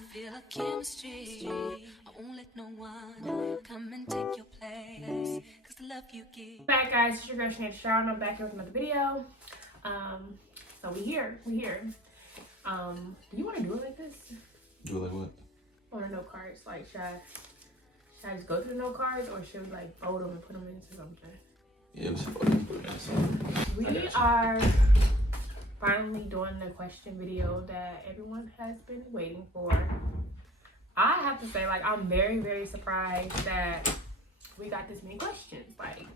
feel a chemistry. I won't let no one come and take your place. Cause the love you give. Back, guys, it's your girl Shannon Shaw, and I'm back here with another video. So we here. Do you want to do it like this? Do it like what? Or the note cards? Like, should I just go through the note cards, or should we like fold them and put them into something? Yeah, we should fucking put it in something. We are finally doing the question video that everyone has been waiting for. I have to say, like, I'm very, very surprised that we got this many questions. Like,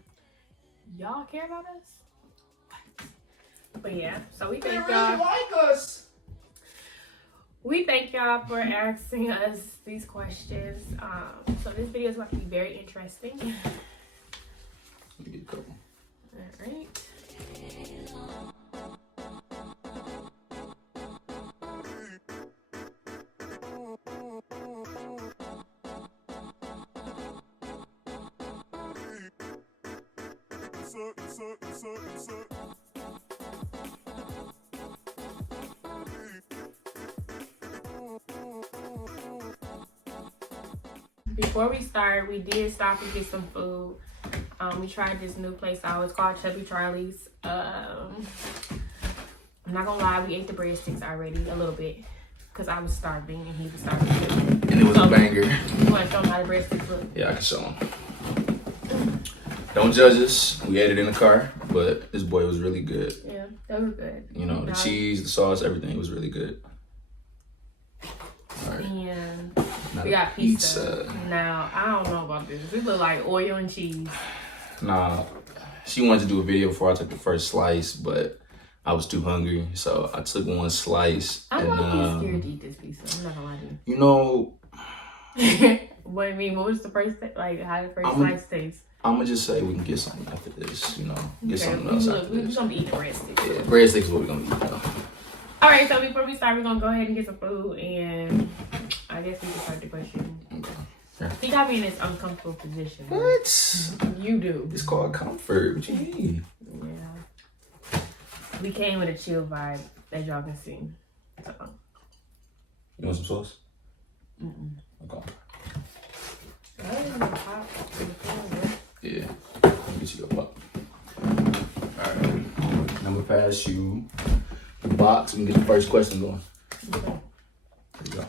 y'all care about us? What? But yeah, so we thank y'all. Like us. We thank y'all for asking us these questions. So this video is about to be very interesting. Let me get a couple. All right. Before we start, we did stop and get some food. We tried this new place out. It's called Chubby Charlie's. I'm not gonna lie, we ate the breadsticks already a little bit because I was starving and he was starving too. And it was a banger. You want to show them how the breadsticks look? Yeah, I can show them. Don't judge us. We ate it in the car, but this boy was really good. Yeah, they were good. You know, the cheese, the sauce, everything was really good. All right. And Now we got pizza. Now, I don't know about this. It look like oil and cheese. Nah, she wanted to do a video before I took the first slice, but I was too hungry, so I took one slice. I'm and, not scared to eat this pizza. I'm not gonna lie to you. You know, what I mean, what was the first, like, how did the first slice taste? I'm gonna just say we can get something after this, you know, get something else after We're this. gonna be eating breadsticks. Yeah, breadsticks is what we're gonna eat though. All right, so before we start, we're gonna go ahead and get some food, and I guess we can start the question. Okay. Yeah. He got me in this uncomfortable position. What? You do. It's called comfort. What you mean? Yeah. We came with a chill vibe, as y'all can see. So. You want some sauce? Mm-mm. Okay. Yeah. Yeah. Let me get you a pop. Alright. I'm gonna pass you the box. We can get the first question going. Okay. There you go.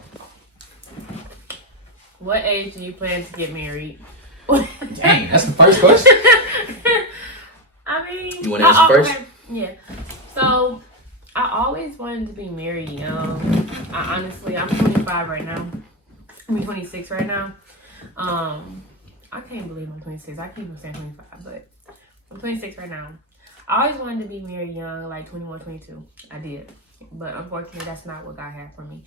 What age do you plan to get married? Dang, that's the first question? I mean, You want to answer first? Okay. Yeah. So, I always wanted to be married young. I'm 25 right now. I'm 26 right now. I can't believe I'm 26. I keep on saying 25, but I'm 26 right now. I always wanted to be married young, like 21, 22. I did. But unfortunately, that's not what God had for me.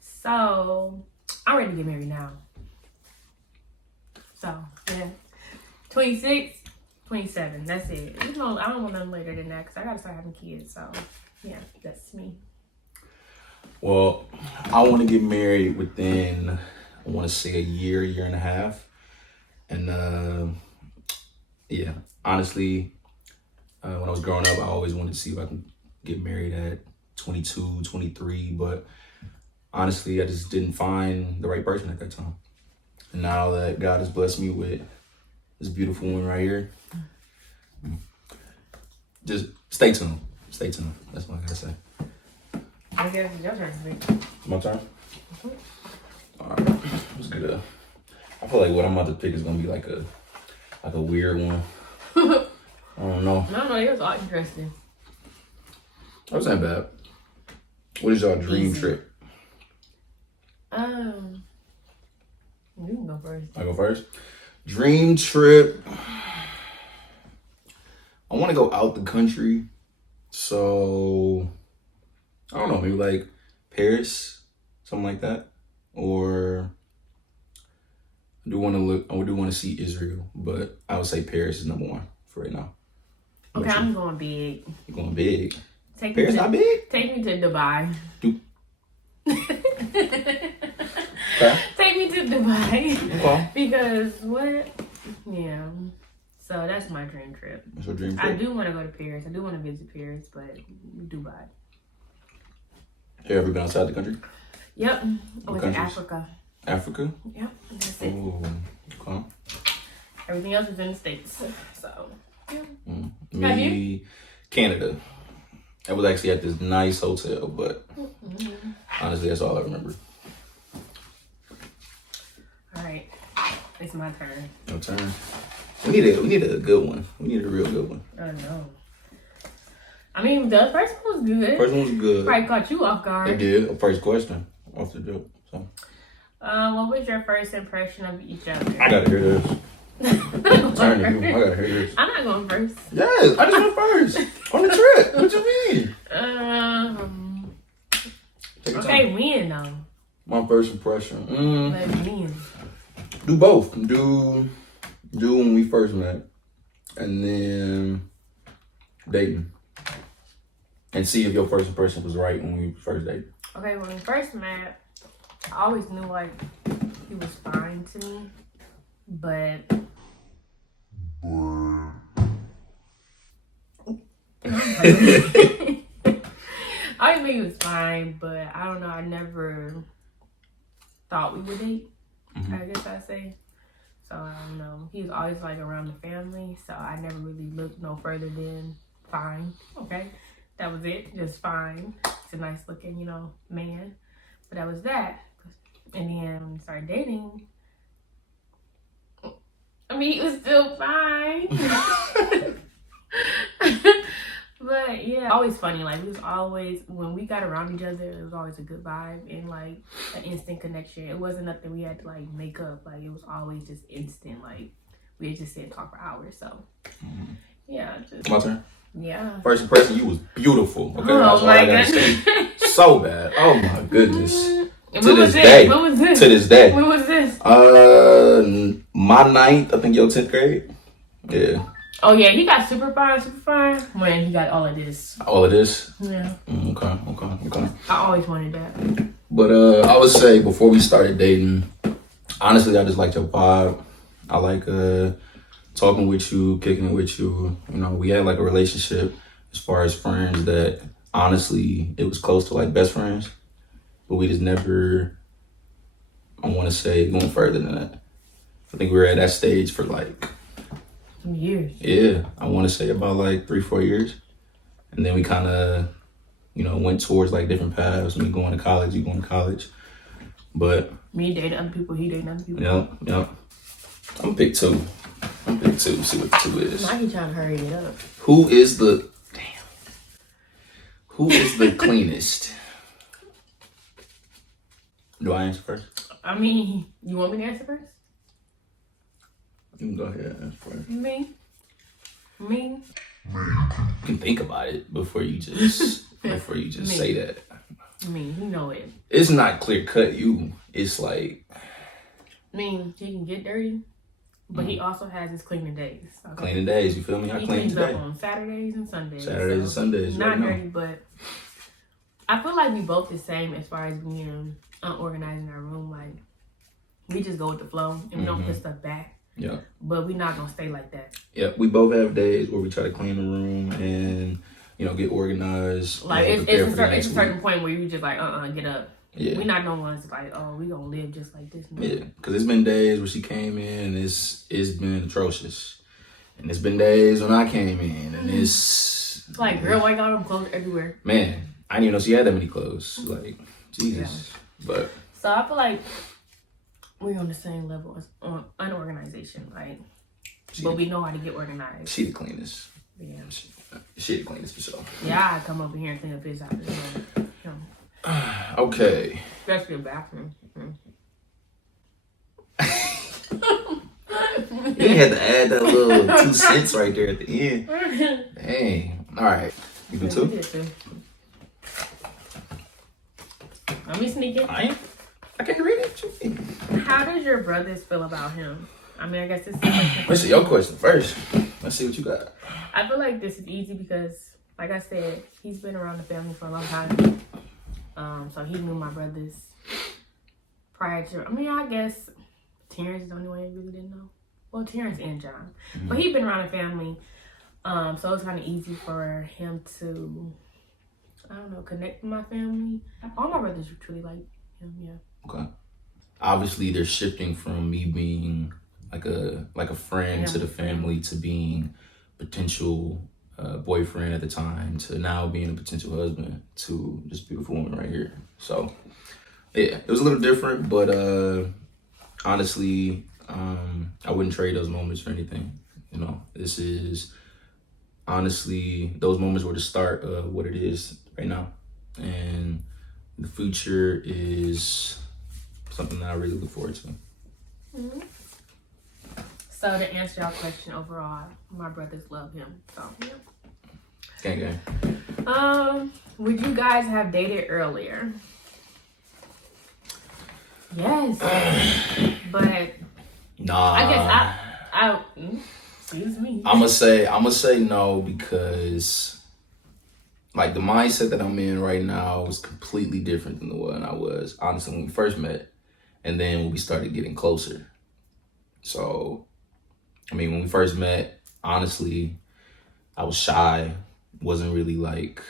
So, I'm ready to get married now. So, yeah. 26, 27. That's it. You know, I don't want nothing later than that because I got to start having kids. So, yeah, that's me. Well, I want to get married within, I want to say a year and a half. And yeah, honestly, when I was growing up, I always wanted to see if I can get married at 22, 23. But honestly, I just didn't find the right person at that time. And now that God has blessed me with this beautiful one right here, just stay tuned. Stay tuned. That's what I gotta say. I guess it's your turn. My turn? All right. Let's get a. I feel like what I'm about to pick is gonna be like a weird one. I don't know. No, it was all interesting. That wasn't bad. What is your dream trip? You can go first. I go first. Dream trip. I want to go out the country. So I don't know, maybe like Paris, something like that. Or I do want to see Israel, but I would say Paris is number one for right now. Okay, I'm going big. You're going big. Paris not big? Take me to Dubai. Okay. Take me to Dubai. Okay. Because what? Yeah. So that's my dream trip. What's your dream trip? I do want to go to Paris. I do want to visit Paris, but Dubai. Have you ever been outside the country? Yep. I What went to countries? Africa. Africa? Yep. That's it. Ooh, okay. Everything else is in the States. So, yeah. Me, Have you? Canada. I was actually at this nice hotel, but honestly, that's all I remember. All right. It's my turn. Your turn. We need a good one. We need a real good one. I know. I mean, the first one was good. First one was good. Probably caught you off guard. It did. A first question off the joke. So What was your first impression of each other? I gotta hear this. Turn to you. I gotta hear this. I'm not going first. Yes, I just went first on the trip. What you mean? Take your Okay, time. when though? My first impression. Like when? Do both. Do when we first met, and then dating, and see if your first impression was right when we first dated. Okay, when we first met, I always knew like he was fine to me, but I always knew he was fine, but I don't know. I never thought we would date. I guess I say. So I don't know. He was always like around the family, so I never really looked no further than fine. Okay, that was it. Just fine. He's a nice looking, man. But that was that. And then when we started dating, I mean, he was still fine. But yeah, always funny. Like, it was always, when we got around each other, it was always a good vibe and like an instant connection. It wasn't nothing we had to like make up. Like, it was always just instant. Like, we had just sit and talk for hours. So yeah, just My turn. yeah. First impression, you was beautiful. Okay, Oh that's all my I gotta say. goodness. So bad. Oh my goodness. And To when this was this? day. When was this? To this day. When was this? My ninth, I think your 10th grade. Yeah. Oh yeah, he got super fine when he got all of this. All of this. Yeah, Okay. I always wanted that. But I would say before we started dating, honestly, I just liked your vibe. I like talking with you, kicking it with you. We had like a relationship as far as friends that honestly it was close to like best friends, but we just never. I want to say going further than that. I think we were at that stage for like. Some years. Yeah, I want to say about like 3-4 years, and then we kind of, went towards like different paths. Me going to college, you going to college, but Me dating other people, he dating other people. yep. I'm gonna pick two. See what the two is. Now he trying to hurry it up. Who is the cleanest? Do I answer first? I mean, you want me to answer first? You can go ahead and answer first. Me. You can think about it before you just Me. say that. Me, you know it. It's not clear cut. It's like I mean, he can get dirty, but he also has his cleaning days. Okay? cleaning days. You feel me? I He clean cleans today. up on Saturdays and Sundays. Saturdays and Sundays. Not right now. dirty, but I feel like we both the same as far as being unorganized in our room. Like, we just go with the flow and we don't put stuff back. Yeah. But we're not gonna stay like that. Yeah. We both have days where we try to clean the room and get organized. Like, prepare it's for the a next certain week. point where you just like, get up. Yeah. We're not no ones like, oh, we gonna live just like this. No. Yeah, because it's been days where she came in and it's been atrocious, and it's been days when I came in and it's Like, girl, why got them clothes everywhere? man, I didn't even know she had that many clothes. Like, Jesus. But So I feel like we're on the same level as unorganization, like, but we know how to get organized. she the cleanest. Yeah, She the cleanest for sure. yeah, I come over here and clean up his house. Okay. Especially the bathroom. You had to add that little 2 cents right there at the end. Dang. All right. You do too? Let me sneak it. I can't read it. How does your brothers feel about him? I mean, I guess this is Let's see your question first. Let's see what you got. I feel like this is easy because, like I said, he's been around the family for a long time. So he knew my brothers prior to. I mean, I guess Terrence is the only one he really didn't know. Well, Terrence and John, but he'd been around the family. So it's kind of easy for him to, I don't know, connect with my family. All my brothers truly like him, yeah. Okay. Obviously, they're shifting from me being like a friend to the family to being potential boyfriend at the time to now being a potential husband to this beautiful woman right here. So yeah, it was a little different, but honestly, I wouldn't trade those moments for anything. You know, this is honestly those moments were the start of what it is right now, and the future is something that I really look forward to. Mm-hmm. So to answer your question overall, my brothers love him. So yeah. Gang. Would you guys have dated earlier? Yes. But Nah. I guess I excuse me. I'ma say no because like the mindset that I'm in right now is completely different than the one I was honestly when we first met, and then when we started getting closer. So, I mean, when we first met, honestly, I was shy, wasn't really like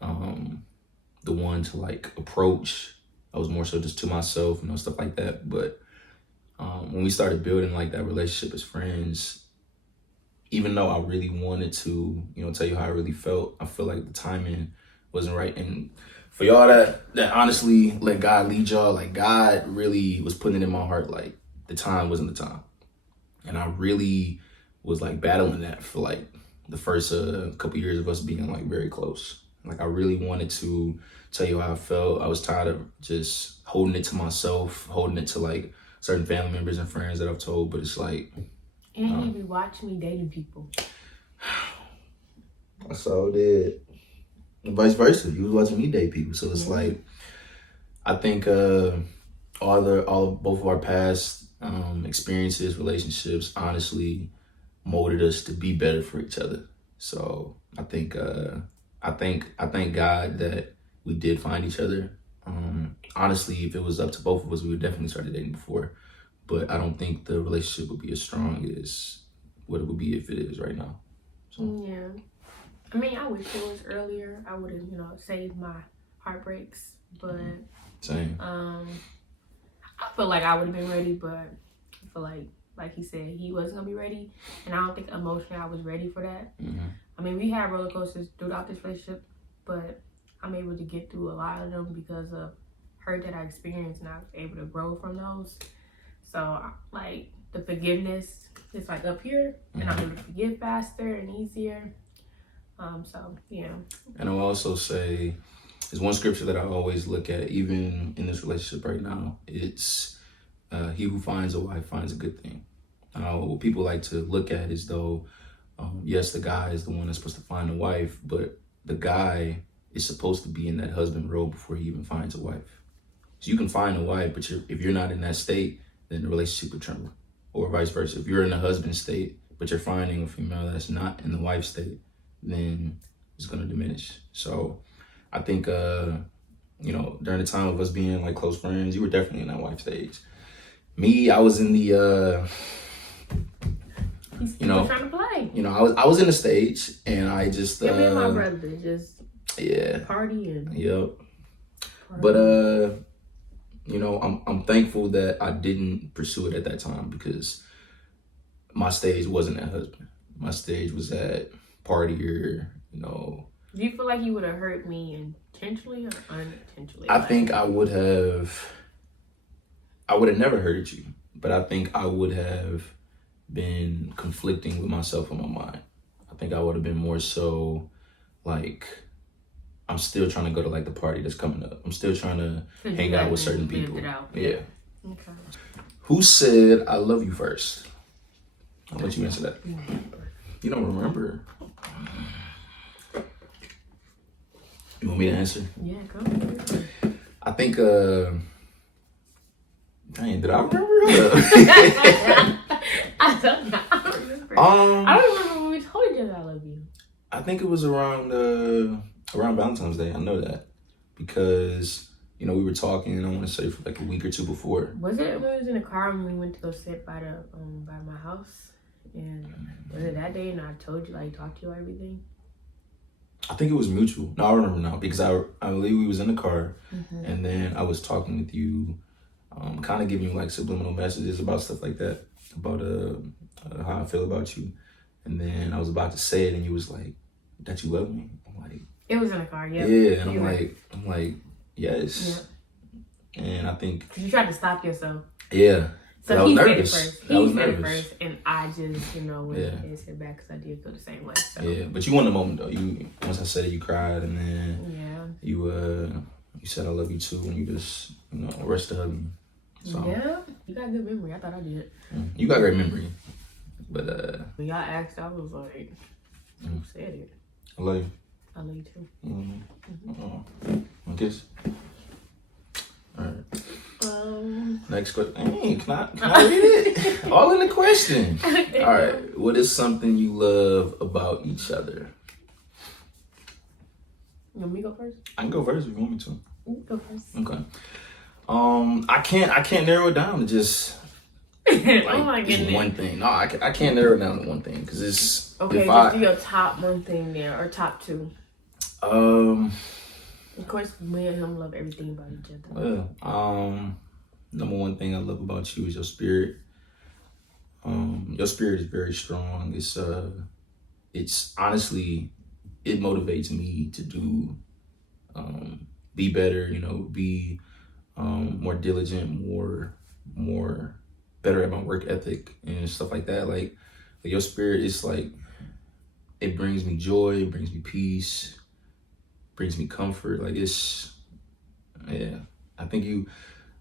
the one to like approach. I was more so just to myself, you know, stuff like that. But when we started building like that relationship as friends, even though I really wanted to, you know, tell you how I really felt, I feel like the timing wasn't right. And for y'all that honestly let God lead y'all, like God really was putting it in my heart, like the time wasn't the time. And I really was like battling that for like the first couple years of us being like very close. Like I really wanted to tell you how I felt. I was tired of just holding it to myself, holding it to like certain family members and friends that I've told, but it's like. And he be watching me dating people. I so did. And vice versa. You was watching me date people. So it's like, I think both of our past experiences, relationships, honestly molded us to be better for each other. So I thank God that we did find each other. Honestly, if it was up to both of us, we would definitely started dating before. But I don't think the relationship would be as strong as what it would be if it is right now. So. Yeah. I mean, I wish it was earlier. I would have, you know, saved my heartbreaks. But Same. I feel like I would have been ready, but I feel like he said, he wasn't gonna be ready. And I don't think emotionally I was ready for that. Mm-hmm. I mean, we had roller coasters throughout this relationship, but I'm able to get through a lot of them because of hurt that I experienced, and I was able to grow from those. So, like, the forgiveness is, like, up here, and I'm able to forgive faster and easier. So, yeah. And I'll also say, there's one scripture that I always look at, even in this relationship right now. It's, he who finds a wife finds a good thing. What people like to look at is though, yes, the guy is the one that's supposed to find a wife, but the guy is supposed to be in that husband role before he even finds a wife. So you can find a wife, but if you're not in that state, then the relationship will tremble. Or vice versa. If you're in the husband state, but you're finding a female that's not in the wife state, then it's going to diminish. So I think, you know, during the time of us being like close friends, you were definitely in that wife stage. Me, I was in the, you know, trying to play. You know, I was in the stage, and I just, me and my brother just party and yep. Party. But you know, I'm thankful that I didn't pursue it at that time because my stage wasn't at husband. My stage was at partier, you know. Do you feel like you would have hurt me intentionally or unintentionally? I think I would have never hurted you, but I think I would have been conflicting with myself in my mind. I think I would have been more so like, I'm still trying to go to like the party that's coming up. I'm still trying to hang out with certain people. Yeah. Okay. Who said I love you first? I'll let you answer that. You don't remember? You want me to answer? Yeah, go ahead. I think, dang, did I remember? I don't know. I don't remember. I don't remember when we told each other I love you. I think it was around Valentine's Day. I know that because, you know, we were talking, I want to say for like a week or two before. Was it when we was in the car when we went to go sit by my house? And was it that day and I told you, like, talked to you everything? I think it was mutual. No, I remember now because I believe we was in the car, and then I was talking with you, kind of giving you like subliminal messages about stuff like that, about how I feel about you, and then I was about to say it, and you was like, "That you love me." I'm like, it was in the car. Yep. yeah, and I'm like, yes, and I think you tried to stop yourself. Yeah. So he said it first. He said it nervous. first, and I just, went and said back because I did feel the same way. So. Yeah, but you won the moment though. You once I said it, you cried, and then you said I love you too, and you just rushed to hug me. So yeah, you got good memory. I thought I did. You got great memory, but when y'all asked, I was like, "Who said it?" I love you. I love you too. Kiss. All right. Next question. Hey, can I read it? All in the question. All right. What is something you love about each other? You want me to go first? I can go first if you want me to. You go first. Okay. I can't narrow it down to just like, oh my goodness. one thing. No, I can't narrow it down to one thing because it's okay. Just do your top one thing there or top two. Of course, me and him love everything about each other. Yeah. Number one thing I love about you is your spirit. Your spirit is very strong. It's honestly, it motivates me to do, be better. Be more diligent, more better at my work ethic and stuff like that. Like your spirit is like, it brings me joy, it brings me peace, brings me comfort. Like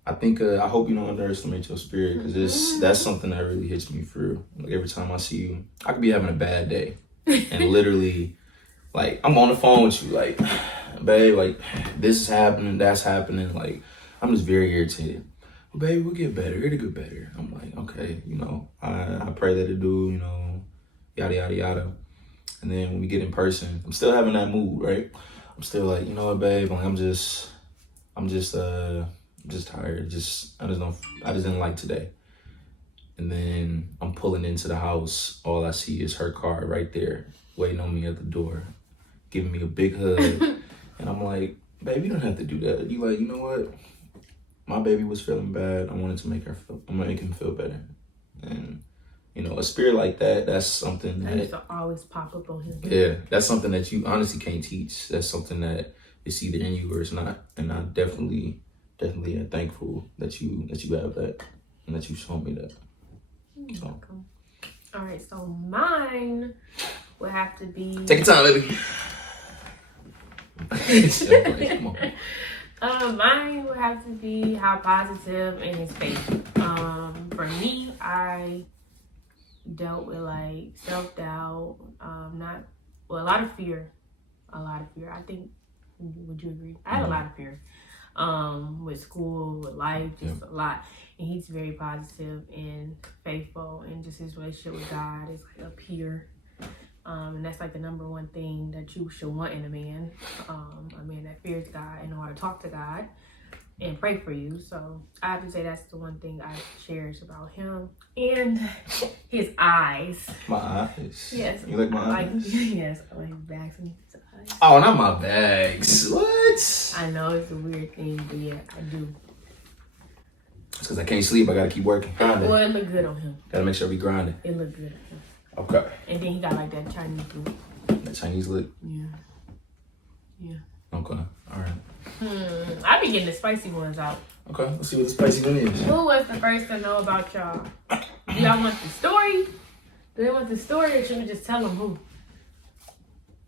I hope you don't underestimate your spirit because that's something that really hits me through. Like every time I see you, I could be having a bad day and literally like I'm on the phone with you like, babe, like this is happening, that's happening. Like I'm just very irritated. Well, baby, we'll get better. It'll get better. I'm like, okay, I pray that it do, yada, yada, yada. And then when we get in person, I'm still having that mood, right? I'm still like, you know what, babe? Like, I'm just tired. I just didn't like today. And then I'm pulling into the house. All I see is her car right there, waiting on me at the door, giving me a big hug. And I'm like, babe, you don't have to do that. You like, you know what? My baby was feeling bad. I wanted to make him feel better. And, a spirit like that, that's something that used to always pop up on him. Yeah, that's something that you honestly can't teach. That's something that it's either in you or it's not. And I definitely am thankful that you have that and that you showed me that. So. All right, so mine would have to be. Take your time, baby. Come on. Mine would have to be how positive and his faith. For me, I dealt with like self-doubt, a lot of fear. I think, would you agree? I had a lot of fear. With school, with life, just a lot. And he's very positive and faithful, and just his relationship with God is like up here. And that's like the number one thing that you should want in a man. A man that fears God and know how to talk to God and pray for you. So I have to say that's the one thing I cherish about him. And his eyes. My eyes? Yes. You like my eyes? Yes, I like bags and his eyes. Oh, not my bags. What? I know it's a weird thing, but yeah, I do. It's because I can't sleep. I gotta keep working. Grinding. Well, it look good on him. Gotta make sure we grinding. It look good on him. Okay. And then he got like that Chinese look. That Chinese look? Yeah. Yeah. Okay. All right. I be getting the spicy ones out. Okay. Let's see what the spicy one is. Who was the first to know about y'all? Do y'all want the story? Do they want the story, or should we just tell them who?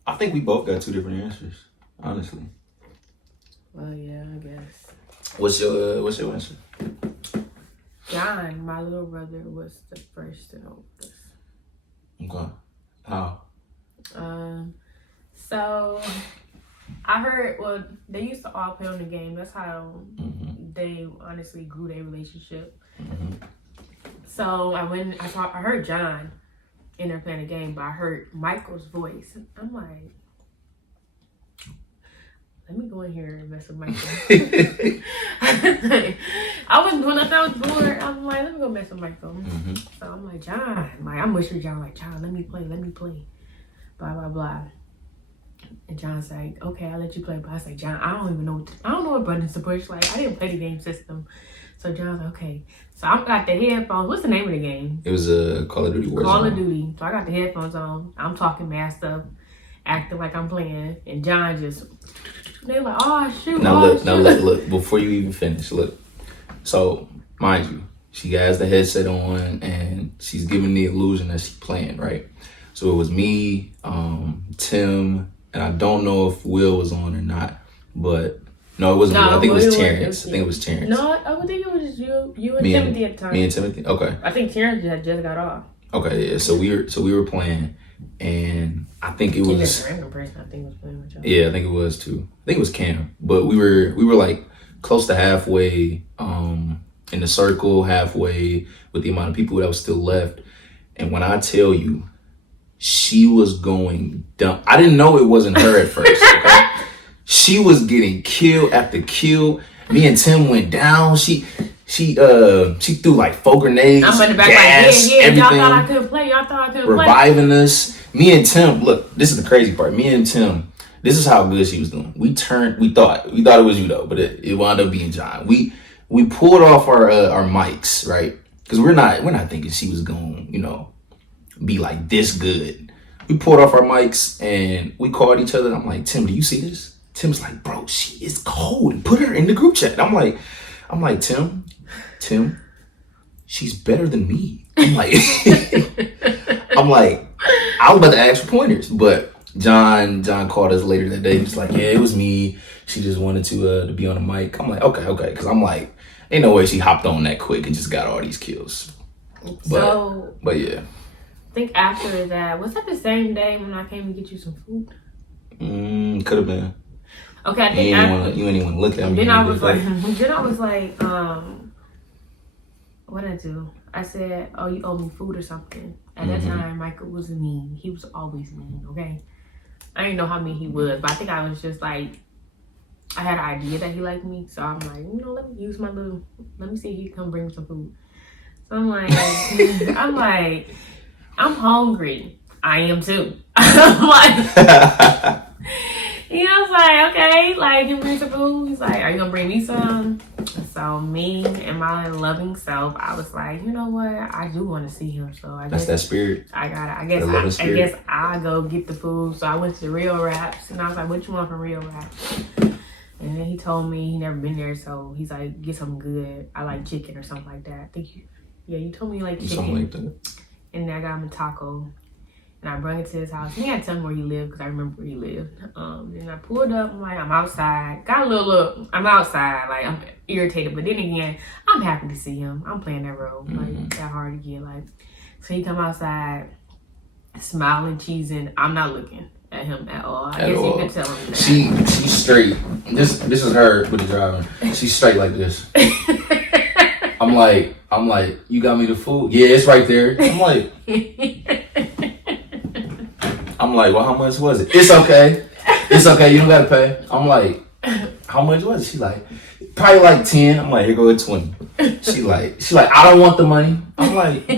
I think we both got two different answers, honestly. Well, yeah, I guess. What's your answer? John, my little brother, was the first to know this. Okay. How? So I heard, well, they used to all play on the game. That's how they honestly grew their relationship. So I heard John in there playing the game, but I heard Michael's voice. I'm like, let me go in here and mess with Michael. When I was bored, I'm like, let me go mess with Michael. So I'm like, John, I'm wishing John, like, John, let me play. Blah, blah, blah. And John's like, okay, I'll let you play. But I was like, John, I don't even know. I don't know what buttons to push. Like, I didn't play the game system. So John's like, okay. So I got the headphones. What's the name of the game? It was a Call of Duty Warzone. Call of Duty. So I got the headphones on. I'm talking mad stuff, acting like I'm playing. And John just, they're like, oh, shoot. Now look, before you even finish, look. So, mind you, she has the headset on and she's giving the illusion that she's playing, right? So it was me, Tim, and I don't know if Will was on or not, but no, it wasn't. I think it was Terrence. I think it was Terrence. No, I would think it was just you and Timothy at the time. Me and Timothy. Okay. I think Terrence had just got off. Okay, yeah. So we were playing, and I think it was. A random person, I think was playing with y'all. Yeah, I think it was too. I think it was Cam, but we were like close to halfway in the circle, halfway with the amount of people that was still left, and when I tell you, she was going dumb. I didn't know it wasn't her at first. Okay? She was getting kill after kill. Me and Tim went down. She threw like 4 grenades. I'm in the back gas, like, yeah. everything. Y'all thought I couldn't play. Reviving us. Me and Tim, look, this is the crazy part. Me and Tim, this is how good she was doing. We thought it was you though, but it wound up being John. We pulled off our mics, right? Because we're not thinking she was going, be like this good. We pulled off our mics and we called each other. I'm like, Tim, do you see this? Tim's like, bro, she is cold. Put her in the group chat. I'm like, Tim, she's better than me. I'm like, I was about to ask for pointers, but John called us later that day. He was like, yeah, it was me. She just wanted to be on the mic. I'm like, okay, because I'm like, ain't no way she hopped on that quick and just got all these kills. But yeah. I think after that, was that the same day when I came to get you some food? Could have been. Okay, I think you ain't even look at me. Then I was like, what did I do? I said, oh, you owe me food or something. At that time, Michael was mean. He was always mean, okay? I didn't know how mean he was, but I think I was just like, I had an idea that he liked me. So I'm like, let me use let me see if he can come bring me some food. So I'm like, I'm hungry. I am too. I'm like, he was like, okay, like, you bring some food? He's like, are you gonna bring me some? So me and my loving self, I was like, you know what? I do want to see him. So I guess that's that spirit. I guess I'll go get the food. So I went to Real Raps and I was like, what you want from Real Raps? And then he told me he never been there, so he's like, get something good. I like chicken or something like that. I think you told me you like chicken. Something like that. And then I got him a taco. And I brought it to his house. He had to tell me where he lived because I remember where he lived. Then I pulled up. I'm like, I'm outside. Got a little look. I'm outside. Like, I'm irritated. But then again, I'm happy to see him. I'm playing that role. Like, that hard to get. Like, so he come outside, smiling, cheesing. I'm not looking at him at all. I guess you could tell him that. She's straight. This is her with the driving. She's straight like this. I'm like, you got me the food? Yeah, it's right there. I'm like, well, how much was it? It's okay. You don't gotta pay. I'm like, how much was it? She like, probably like 10. I'm like, here go at 20. She like, I don't want the money. I'm like,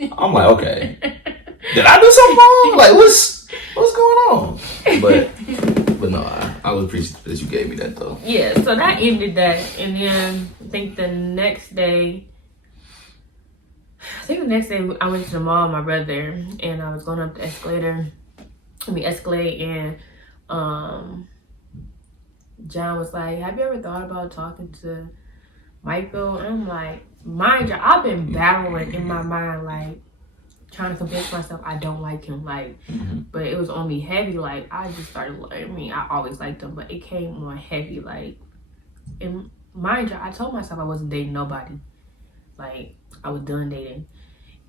okay. Did I do something wrong? Like, what's going on? But no, I was appreciative that you gave me that though. Yeah, so that ended that, and then I think the next day I went to the mall with my brother, and I was going up the escalade, and John was like, have you ever thought about talking to Michael? And I'm like, mind you, I've been battling in my mind, like, trying to convince myself I don't like him, like, but it was on me heavy, like, I just started, I always liked him, but it came on heavy, like, and mind you, I told myself I wasn't dating nobody, like, I was done dating.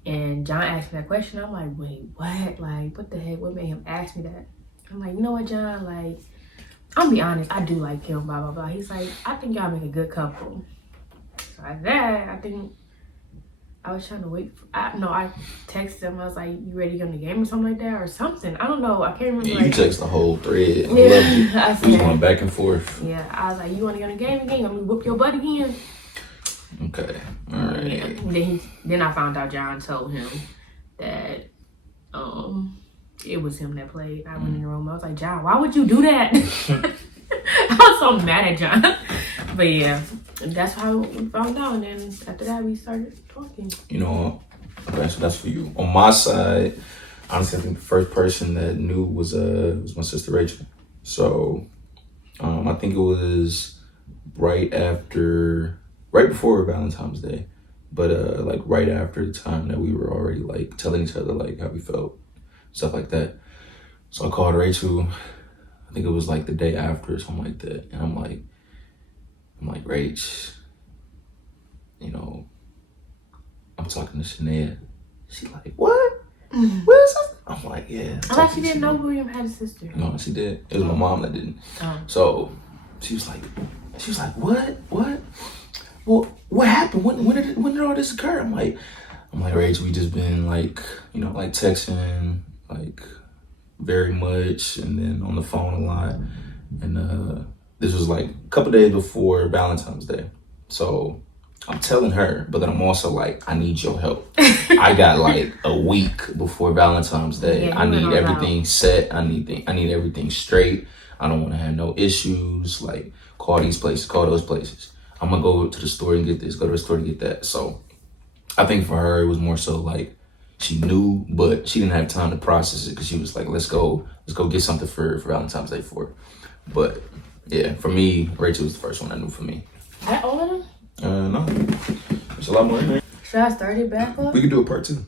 And John asked me that question. I'm like, wait, what? Like, what the heck? What made him ask me that? I'm like, you know what, John? Like, I'll be honest, I do like him, blah, blah, blah. He's like, I think y'all make a good couple. So at that, I think I was trying to wait. I texted him. I was like, you ready to go in the game or something like that? Or something. I don't know. I can't remember. Yeah, you text the whole thread. Yeah. I said, we going back and forth. Yeah. I was like, you want to go in the game again? I'm going to whoop your butt again. Okay. All right. Yeah. Then I found out John told him that it was him that played. I went in the room. I was like, John, why would you do that? I was so mad at John. But yeah, that's how we found out. And then after that, we started talking. You know, okay, so that's for you. On my side, honestly, I think the first person that knew was my sister Rachel. So I think it was right before Valentine's Day, but like right after the time that we were already like telling each other like how we felt, stuff like that. So I called Rachel. I think it was like the day after or something like that, and I'm like, Rach, you know, I'm talking to Shania. She like, what? What is this? I'm like, yeah. I thought she didn't know William had a sister. No, she did. It was my mom that didn't. Oh. So she was like, what? Well, what happened? When did all this occur? I'm like, Rach, we just been like, you know, like texting, like very much, and then on the phone a lot. And this was like a couple days before Valentine's Day. So I'm telling her, but then I'm also like, I need your help. I got like a week before Valentine's Day. Yeah, I need everything set. I need everything straight. I don't want to have no issues. Like, call these places, call those places. I'm gonna go to the store and get this, go to the store and get that. So I think for her, it was more so like she knew, but she didn't have time to process it because she was like, let's go get something for Valentine's Day for her. But yeah, for me, Rachel was the first one I knew for me. That all of them? No, there's a lot more in there. Should I start it back up? We could do a part 2.